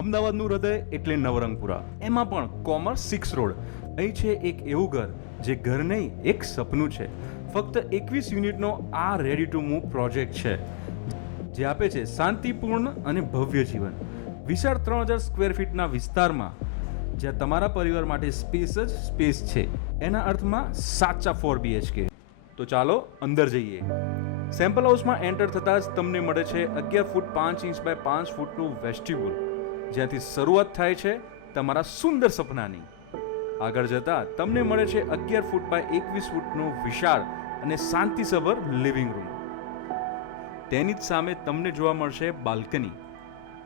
અમદાવાદનું હૃદય એટલે નવરંગપુરા, એમાં પણ કોમર્સ 6 રોડ. અહીં છે એક એવું ઘર જે ઘર નહીં, એક સપનું છે. ફક્ત 21 યુનિટનો આ રેડી ટુ મૂવ પ્રોજેક્ટ છે, જે આપે છે શાંતિપૂર્ણ અને ભવ્ય જીવન. વિશાળ 3000 સ્ક્વેર ફીટના વિસ્તારમાં જ્યાં તમારા પરિવાર માટે સ્પેસ જ સ્પેસ છે, એના અર્થમાં સાચા 4 BHK. તો ચાલો અંદર જઈએ. સેમ્પલ હાઉસમાં એન્ટર થતાં જ તમને મળે છે 11 ફૂટ 5 ઇંચ બાય 5 ફૂટનું વેસ્ટિબ્યુલ, જ્યાંથી શરૂઆત થાય છે તમારા સુંદર સપનાની. આગળ જતા તમને મળે છે 11 ફૂટ બાય 21 ફૂટનું વિશાળ અને શાંતિસભર લિવિંગ રૂમ. તેની જ સામે તમને જોવા મળશે બાલ્કની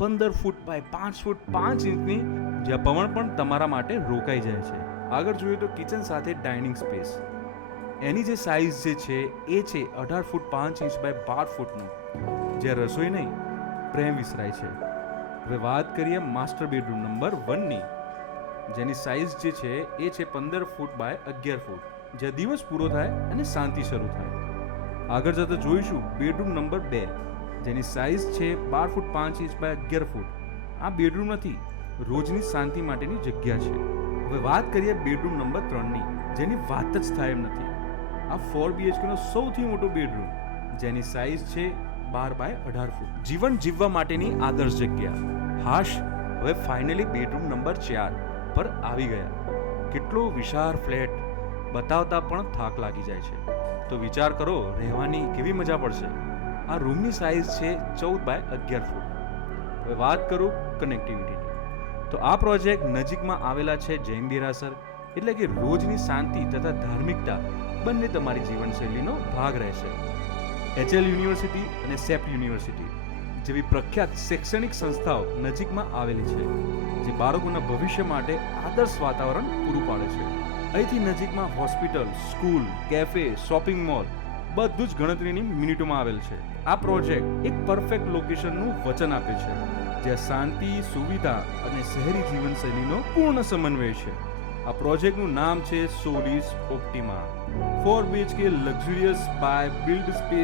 15 ફૂટ બાય 5 ફૂટ 5 ઇંચની, જ્યાં પવન પણ તમારા માટે રોકાઈ જાય છે. આગળ જોઈએ તો કિચન સાથે ડાઇનિંગ સ્પેસ. એની જે સાઇઝ જે છે એ છે 18 ફૂટ 5 ઇંચ બાય 12 ફૂટનું, જ્યાં રસોઈ નહીં પ્રેમ વિસરાય છે. હવે વાત કરીએ માસ્ટર બેડરૂમ નંબર 1ની, જેની સાઇઝ જે છે એ છે 15 ફૂટ બાય 11 ફૂટ, જ્યાં દિવસ પૂરો થાય અને શાંતિ શરૂ થાય. આગળ જતા જોઈશું બેડરૂમ નંબર 2, જેની સાઇઝ છે 12 ફૂટ 5 ઇંચ બાય 11 ફૂટ. આ બેડરૂમ નથી, રોજની શાંતિ માટેની જગ્યા છે. હવે વાત કરીએ બેડરૂમ નંબર 3ની, જેની વાત જ થાય એમ નથી. આ 4 BHKનો સૌથી મોટો બેડરૂમ, જેની સાઇઝ છે 12 બાય 18 ફૂટ. જીવન જીવવા માટેની આદર્શ જગ્યા. હાશ, હવે ફાઇનલી બેડરૂમ નંબર 4 પર આવી ગયા. કેટલો વિશાળ ફ્લેટ બતાવતા પણ થાક લાગી જાય છે. તો વિચાર કરો, રહેવાની કેવી મજા પડશે. આ રૂમની સાઇઝ છે 14 બાય 11 ફૂટ. હવે વાત કરું કનેક્ટિવિટીની, તો આ પ્રોજેક્ટ નજીકમાં આવેલા છે જૈન દેરાસર, એટલે કે રોજની શાંતિ તથા ધાર્મિકતા બંને તમારી જીવનશૈલીનો ભાગ રહેશે. HL યુનિવર્સિટી અને સેપ્ટ યુનિવર્સિટી જેવી પ્રખ્યાત શૈક્ષણિક સંસ્થાઓ નજીકમાં આવેલી છે, જે બાળકોના ભવિષ્ય માટે આદર્શ વાતાવરણ પૂરું પાડે છે. અહીંથી નજીકમાં hospital, school, cafe, shopping mall બધું જ ગણતરીની મિનિટોમાં આવેલ છે. આ પ્રોજેક્ટ એક પરફેક્ટ લોકેશનનું વચન આપે છે, જ્યાં શાંતિ, સુવિધા અને શહેરી જીવનશૈલીનો પૂર્ણ સમન્વય છે. આ પ્રોજેક્ટનું નામ છે Solis Optima. 4 BHK luxurious by build space